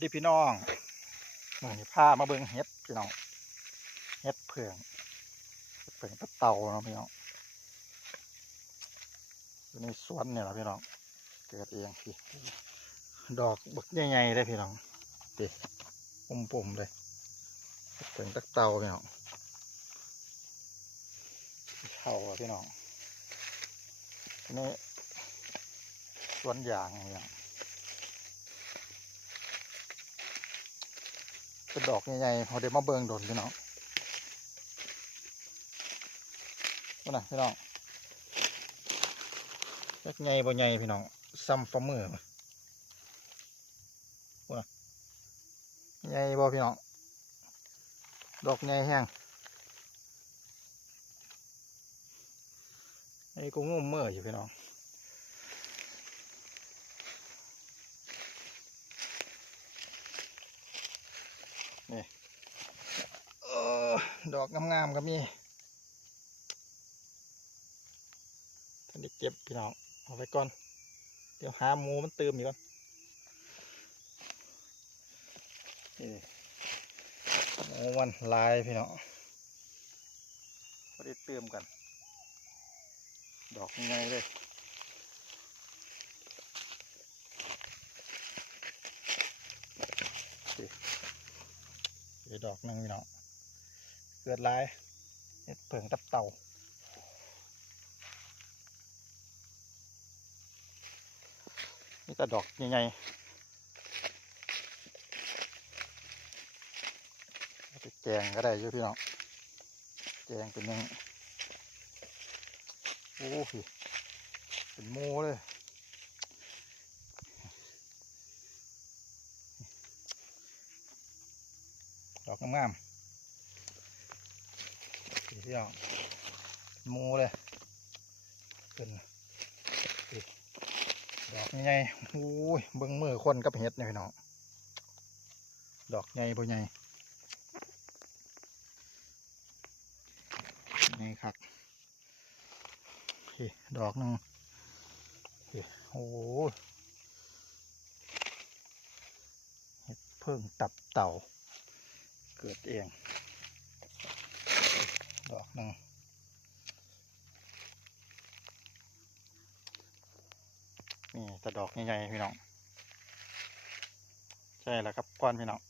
ดีพี่น้องมือนี้พามาเบิงเฮ็ดพี่น้องเฮ็ดเผืองเฮ็ดเผืองตะเตาเนาะพี่น้องอยู่ในสวนเนี่ยแหละพี่น้องเกิดเองพี่ดอกบักใหญ่ๆเลยพี่น้องดิปุ่มๆเลยเฮ็ดเผืองตะเตาพี่น้องเข่าพี่น้องนี่สวนยางพี่น้อง เป็นดอกใหญ่ๆพอเดี๋ยวมาเบิ่งโดนพี่น้องว่น่ะพี่น้องเล็กใหญ่บ่ใหญ่พี่น้องซ้ำฝ่ามือมาว่าน่ะใหญ่บ่พี่น้องดอกใหญ่แห้งไอ้ก็งุ่มมืออยู่พี่น้อง เออ ดอกงามๆก็มีท่านได้เก็บพี่น้องเอาไว้ก่อน เดี๋ยวหาหมูมันเติมอีกก่อนนี่หมูมันลายพี่น้องไม่ได้เติมกัน ดอกยังไงเลยนี่อีกดอกหนึงพี่น้องเกิดลายเห็ดเผิงตับเต่านี่แต่ดอกใหญ่ๆไปแกงก็ได้อยู่พี่น้องแกงเป็นยังโอ้โหเป็นโมเลยดอกงามๆ พี่น้องมูเลยเป็นดอกใหญ่ๆโอ้ยเบิ้งมือคนกับเห็ดเนี่ยพี่น้องดอกใหญ่บ่ใหญ่นี่ครับดอกหนึ่งโอ้เห็ดเพิ่งตับเต่า เกิดเอง ดอกหนึ่งนี่แต่ดอกใหญ่ๆพี่น้อง ใช่แล้วครับก้อนพี่น้อง